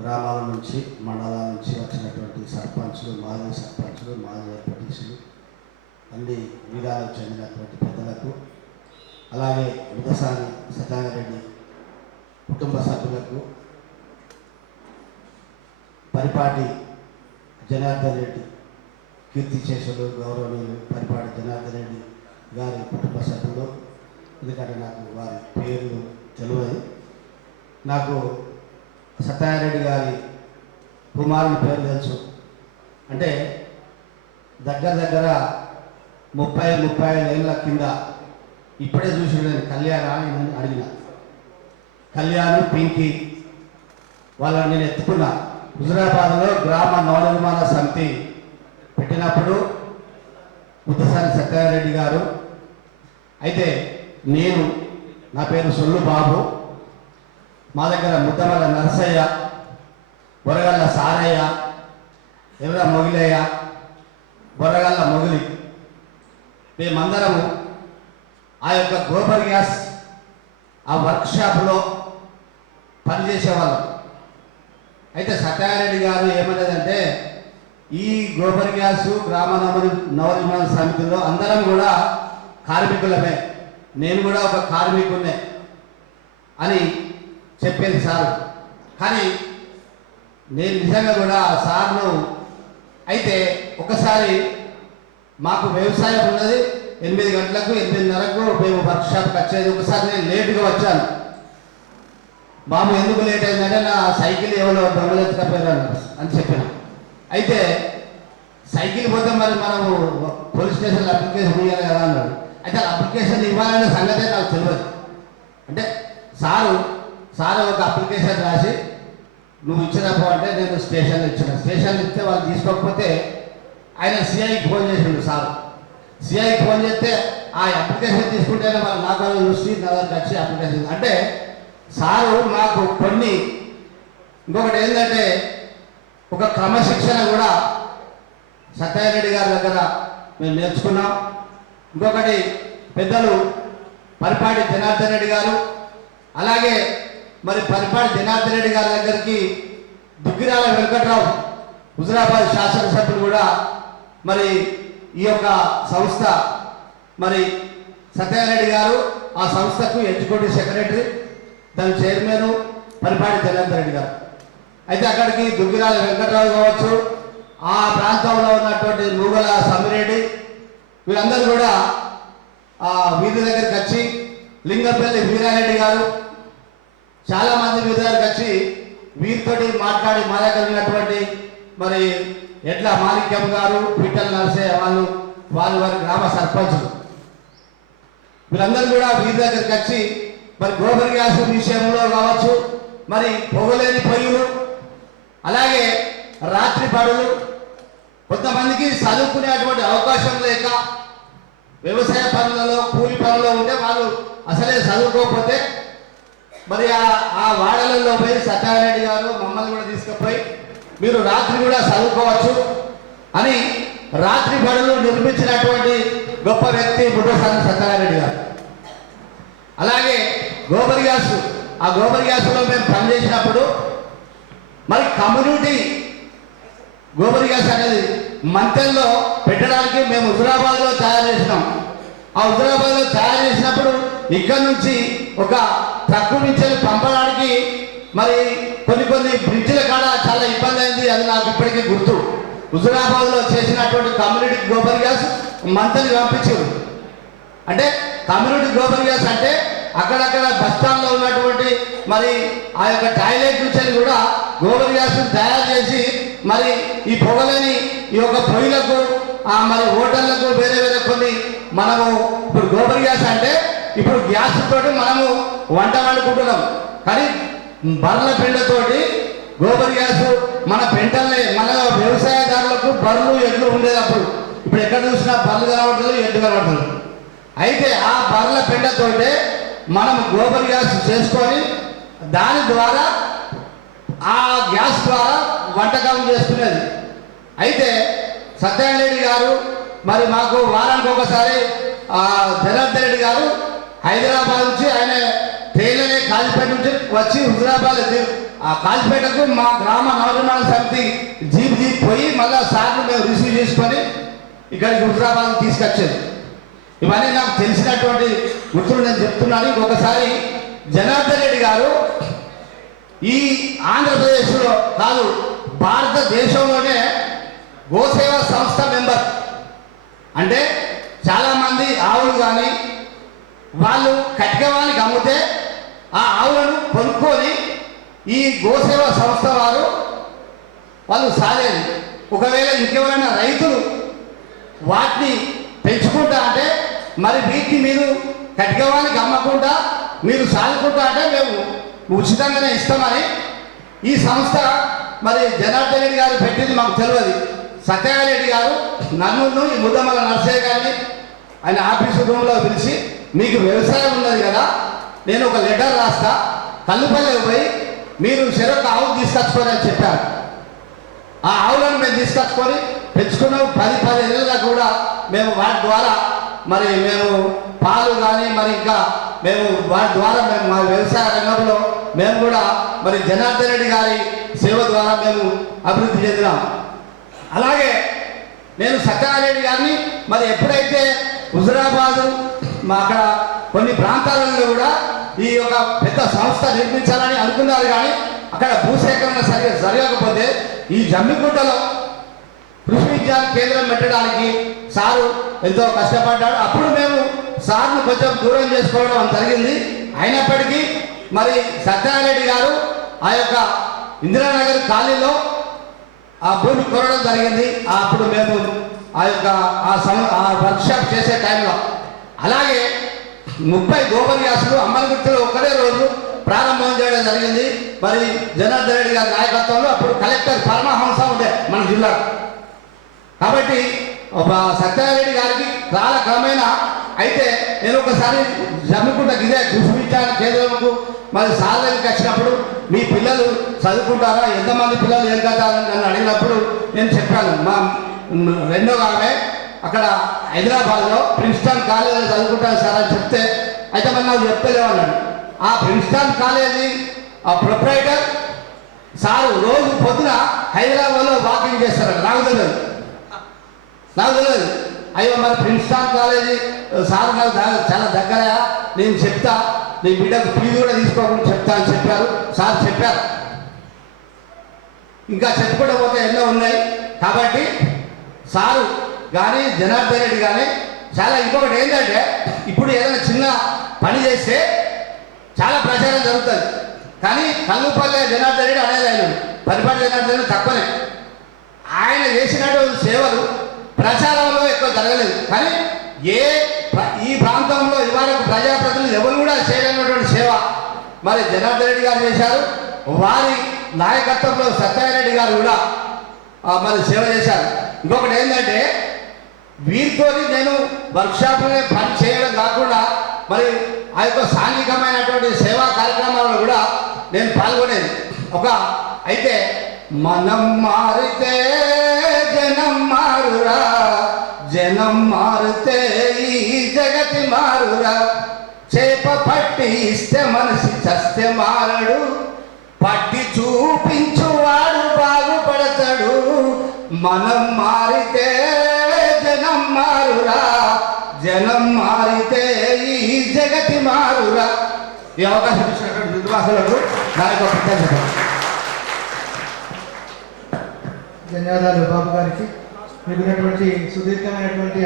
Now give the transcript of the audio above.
గ్రామాల నుంచి మండలాల నుంచి వచ్చినటువంటి సర్పంచులు మాజీ సర్పంచులు మాజీ ఎంపీటీసీలు అన్ని విధాలకు చెందినటువంటి పెద్దలకు అలాగే ఉదసాని సత్యనారాయణ కుటుంబ సభ్యులకు పరిపాటి జనార్దన్ రెడ్డి కీర్తి చేసులు గౌరవనీయులు పరిపాటి జనార్దన్ రెడ్డి గారి కుటుంబ సభ్యులు. ఎందుకంటే నాకు వారి పేర్లు తెలియదు. నాకు సత్యారెడ్డి గారి కుమారుని పేరు తెలుసు. అంటే దగ్గర దగ్గర ముప్పై ముప్పై ఐదు ఏళ్ళ కింద ఇప్పుడే చూసి నేను కళ్యాణ అని నేను అడిగిన. కళ్యాణ్ పింకి వాళ్ళని నేను ఎత్తుకున్నా. హుజరాబాద్లో గ్రామ నవనిర్మాణ సమితి పెట్టినప్పుడు ముద్దసాని సత్యారెడ్డి గారు అయితే నేను నా పేరు సొల్లు బాబు మా దగ్గర ముద్దమల్ల నరసయ్య బొరగల్ల సారయ్య ఎర్ర మొగిలయ్య బొరగల్ల మొగిలి. మేమందరము ఆ యొక్క గోబర్ గ్యాస్ ఆ వర్క్షాప్లో పనిచేసేవాళ్ళం. అయితే సత్యారెడ్డి గారు ఏమన్నదంటే ఈ గోబర్ గ్యాస్ గ్రామ నవ- నవనిర్మాణ సమితిలో అందరం కూడా కార్మికులమే. నేను కూడా ఒక కార్మికున్నే అని చెప్పేది సార్ కానీ నేను నిజంగా కూడా సార్ను అయితే ఒకసారి మాకు వ్యవసాయం ఉన్నది ఎనిమిది గంటలకు ఎనిమిదిన్నరకు మేము వర్క్షాప్కి వచ్చేది. ఒకసారి నేను లేటుగా వచ్చాను. బాబు ఎందుకు లేట్ అయిందంటే నా సైకిల్ ఎవరో దొంగలెత్తకపోయారు అని చెప్పిన. అయితే సైకిల్ పోతే మరి మనము పోలీస్ స్టేషన్లో అప్లికేషన్ ఇవ్వాలి కదా అన్నాడు. అయితే ఆ అప్లికేషన్ ఇవ్వాలనే సంగతే నాకు తెలియదు. అంటే సారు సార్ ఒక అప్లికేషన్ రాసి నువ్వు ఇచ్చినప్పుడు అంటే నేను స్టేషన్లో ఇచ్చిన. స్టేషన్లో ఇస్తే వాళ్ళు తీసుకోకపోతే ఆయన సిఐకి ఫోన్ చేసిండు సార్. సిఐకి ఫోన్ చేస్తే ఆ అప్లికేషన్ తీసుకుంటేనే వాళ్ళు నాకు చూసి నా దగ్గర వచ్చి అప్లికేషన్ అంటే సారు మాకు కొన్ని ఇంకొకటి ఏంటంటే ఒక క్రమశిక్షణ కూడా సత్యారెడ్డి గారి దగ్గర మేము నేర్చుకున్నాం. ఇంకొకటి పెద్దలు పరిపాటి జనార్దన్ రెడ్డి గారు అలాగే మరి పరిపాటి జనార్దన్ రెడ్డి గారి దగ్గరికి దుగ్గిరాల వెంకట్రావు హుజరాబాద్ శాసనసభ్యులు కూడా మరి ఈ యొక్క సంస్థ మరి సత్యారెడ్డి గారు ఆ సంస్థకు ఎగ్జిక్యూటివ్ సెక్రటరీ దాని చైర్మన్ పరిపాటి జనార్దన్ రెడ్డి గారు. అయితే అక్కడికి దుగ్గిరాల వెంకట్రావు కావచ్చు ఆ ప్రాంతంలో ఉన్నటువంటి నూగల సమిరెడ్డి వీళ్ళందరూ కూడా ఆ వీధి దగ్గరికి వచ్చి లింగపల్లి వీరారెడ్డి గారు చాలా మంది వీధి వచ్చి వీరితోటి మాట్లాడి మా దగ్గర ఉన్నటువంటి మరి ఎట్లా మాణిక్యం గారు పిట్టల నరసయ్య వాళ్ళు వాళ్ళు వారి గ్రామ సర్పంచులు. వీళ్ళందరూ కూడా వీరి దగ్గరికి వచ్చి మరి గోబర్ గ్యాస్ విషయంలో కావచ్చు మరి పొగలేని పొయ్యిలు అలాగే రాత్రి పడులు కొంతమందికి చదువుకునేటువంటి అవకాశం లేక వ్యవసాయ పనులలో కూలి పనుల్లో ఉంటే వాళ్ళు అసలే చదువుకోకపోతే మరి ఆ వాడలలో పోయి సత్యనారాయణ గారు మమ్మల్ని కూడా తీసుకుపోయి మీరు రాత్రి కూడా చదువుకోవచ్చు అని రాత్రి బడులు నిర్మించినటువంటి గొప్ప వ్యక్తి బుడ్డసాని సత్యనారాయణ గారు. అలాగే గోబర్ గ్యాస్ ఆ గోబర్ గ్యాస్లో మేము పనిచేసినప్పుడు మరి కమ్యూనిటీ గోబర్ గ్యాస్ అనేది మంతెల్లో పెట్టడానికి మేము హుజరాబాద్లో తయారు చేసినాం. ఆ హుజరాబాద్లో తయారు చేసినప్పుడు ఇక్కడ నుంచి ఒక ట్రక్కు నుంచి పంపడానికి మరి కొన్ని కొన్ని బ్రిడ్జిల కాడ చాలా ఇబ్బంది అయింది అది నాకు ఇప్పటికీ గుర్తు. హుజరాబాద్లో చేసినటువంటి కమ్యూనిటీ గ్లోబల్ గ్యాస్ మంత్రిని పంపించారు. అంటే కమ్యూనిటీ గ్లోబల్ గ్యాస్ అంటే అక్కడక్కడ బస్ స్టాండ్లో ఉన్నటువంటి మరి ఆ యొక్క టాయిలెట్ నుంచి కూడా గోబర్ గ్యాస్ తయారు చేసి మరి ఈ పొగలని ఈ యొక్క పొయ్యిలకు ఆ మరి హోటళ్ళకు వేరే వేరే కొన్ని మనము ఇప్పుడు గోబర్ గ్యాస్ అంటే ఇప్పుడు గ్యాస్ తోటి మనము వంట వండుకుంటున్నాం. కానీ బర్రెల పెండతోటి గోబర్ గ్యాస్ మన పెంటల్ని మన వ్యవసాయదారులకు బర్రెలు ఎడ్లు ఉండేటప్పుడు. ఇప్పుడు ఎక్కడ చూసినా బర్రెలు కనబడుతుంది ఎడ్లు కనబడుతుంది అయితే ఆ బర్రెల పెండతోటే మనం గోబర్ గ్యాస్ చేసుకొని దాని ద్వారా ఆ గ్యాస్ ద్వారా వంటకం చేసుకునేది అయితే సత్యనారాయణ గారు మరి మాకు వారానికి ఒకసారి ఆ, జనార్దన్ రెడ్డి గారు హైదరాబాద్ నుంచి ఆయన తేలనే కాలిపేట నుంచి వచ్చి హుజరాబాద్ ఆ కాలిపేటకు మా గ్రామ నవనిర్మాణ సమితి జీప్ జీప్ పోయి మళ్ళా సార్లు మేము రిసీవ్ చేసుకొని ఇక్కడికి హుజరాబాద్ తీసుకొచ్చేది ఇవన్నీ నాకు తెలిసినటువంటి గుర్తులు నేను చెప్తున్నాను. ఇంకొకసారి జనార్దన్ రెడ్డి గారు ఈ ఆంధ్రప్రదేశ్లో కాదు భారతదేశంలోనే గోసేవ సంస్థ మెంబర్. అంటే చాలామంది ఆవులు కానీ వాళ్ళు కటికవానికి అమ్మితే ఆ ఆవులను కొనుక్కొని ఈ గోసేవ సంస్థ వారు వాళ్ళు సాలేదు. ఒకవేళ ఇంకెవరైనా రైతులు వాటిని పెంచుకుంటా అంటే మరి వీటిని మీరు కటికవానికి అమ్మకుండా మీరు సాగుకుంటా అంటే మేము ఉచితంగానే ఇస్తామని ఈ సంస్థ మరి జనార్దన్ రెడ్డి గారు పెట్టింది మాకు తెలియదు. సత్యారెడ్డి గారు నన్ను ఈ ముద్దమల నర్సయ్య గారిని ఆయన ఆఫీసు రూమ్లో పిలిచి మీకు వ్యవసాయం ఉన్నది కదా నేను ఒక లెటర్ రాస్తా. కల్లుపల్లికి పోయి మీరు చెరొక ఆవు తీసుకొచ్చుకొని అని చెప్పారు. ఆ ఆవులను మేము తీసుకొచ్చుకొని పెంచుకున్నాం. పది పది ఏళ్ళ కూడా మేము వాటి ద్వారా మరి మేము పాలు కానీ మరి ఇంకా మేము వాటి ద్వారా మేము మా వ్యవసాయ రంగంలో మేము కూడా మరి జనార్దన్ రెడ్డి గారి సేవ ద్వారా మేము అభివృద్ధి చెందినాం. అలాగే నేను సత్యనారాయణ గారిని మరి ఎప్పుడైతే హుజరాబాదు మా అక్కడ కొన్ని ప్రాంతాలలో కూడా ఈ యొక్క పెద్ద సంస్థ నిర్మించాలని అనుకున్నారు కానీ అక్కడ భూసేకరణ సరిగా జరగకపోతే ఈ జమ్మిగుంటలో కృషి విద్యా కేంద్రం పెట్టడానికి సారు ఎంతో కష్టపడ్డాడు. అప్పుడు మేము సార్ను కొంచెం దూరం చేసుకోవడం జరిగింది. అయినప్పటికీ మరి సత్యనారాయణ గారు ఆ యొక్క ఇందిరానగర్ కాలనీలో ఆ భూమి కొనడం జరిగింది. ఆ అప్పుడు మేము ఆ యొక్క ఆ సం ఆ వర్క్షాప్ చేసే టైంలో అలాగే ముప్పై గోపన్యాసులు గ్యాసులు అమ్మలగుర్తిలో ఒకటే రోజు ప్రారంభం చేయడం జరిగింది. మరి జనార్దన్ రెడ్డి గారి నాయకత్వంలో అప్పుడు కలెక్టర్ పరమహంస ఉండే మన జిల్లా. కాబట్టి ఒక సత్యనారాయణ గారికి కాలక్రమేణా అయితే నేను ఒకసారి జమ్మికుంట ఇదే కృషించాను కేంద్రంకు మరి సాధనకి వచ్చినప్పుడు మీ పిల్లలు చదువుకుంటారా? ఎంతమంది పిల్లలు ఏం కదా అని నన్ను అడిగినప్పుడు నేను చెప్పాను. మా రెండో ఆమె అక్కడ హైదరాబాద్లో ప్రిన్స్టన్ కాలేజీలో చదువుకుంటాను సార్ అని చెప్తే అయితే మరి నాకు చెప్తలేవు అన్నాడు. ఆ ప్రిన్స్టన్ కాలేజీ ఆ ప్రొపరేటర్ సారు రోజు పొద్దున హైదరాబాద్లో వాకింగ్ చేస్తారు నాకు తెలియదు. నాకు తెలియదు. అయ్యో మరి ప్రిన్స్టాన్ కాలేజీ సార్ నాకు చాలా దగ్గర నేను చెప్తా. నీ బిడ్డకు ఫీజు కూడా తీసుకోకుండా చెప్తా అని చెప్పారు. సార్ చెప్పారు. ఇంకా చెప్పుకోకపోతే ఎన్నో ఉన్నాయి. కాబట్టి సారు కానీ జనార్దన్ రెడ్డి కానీ చాలా ఇంకొకటి ఏంటంటే ఇప్పుడు ఏదైనా చిన్న పని చేస్తే చాలా ప్రచారం జరుగుతుంది. కానీ కల్లుపల్లె జనార్దన్ రెడ్డి అనేది ఆయన. పరిపాలన జనార్దన్ రెడ్డి తక్కువనే. ఆయన చేసినటువంటి సేవలు ప్రచారంలో ఎక్కువ జరగలేదు. కానీ ఏ ఈ ప్రాంతంలో ఇవాళ ప్రజాప్రతినిధులు ఎవరు కూడా చేయలేనటువంటి సేవ మరి జనార్దన్ రెడ్డి గారు చేశారు. వారి నాయకత్వంలో సత్యనారాయణ రెడ్డి గారు కూడా మరి సేవ చేశారు. ఇంకొకటి ఏంటంటే వీరితో నేను వర్క్షాప్లోనే పని చేయడం కాకుండా మరి ఆ యొక్క సాంఘికమైనటువంటి సేవా కార్యక్రమాల్లో కూడా నేను పాల్గొనేది. ఒక అయితే మనం మారితే జనం మారురా జనం మారితే ఈ జగతి మారురా. చేప పట్టి ఇస్తే మనిషి చస్తే మారడు. జనం మారితే ఈ జగతి మారురా. ఈ అవకాశం ఇచ్చినటువంటి విద్వాసులకు నా యొక్క కృతజ్ఞతలు ధన్యవాదాలు బాబు గారికి. మీకున్నటువంటి సుదీర్ఘమైనటువంటి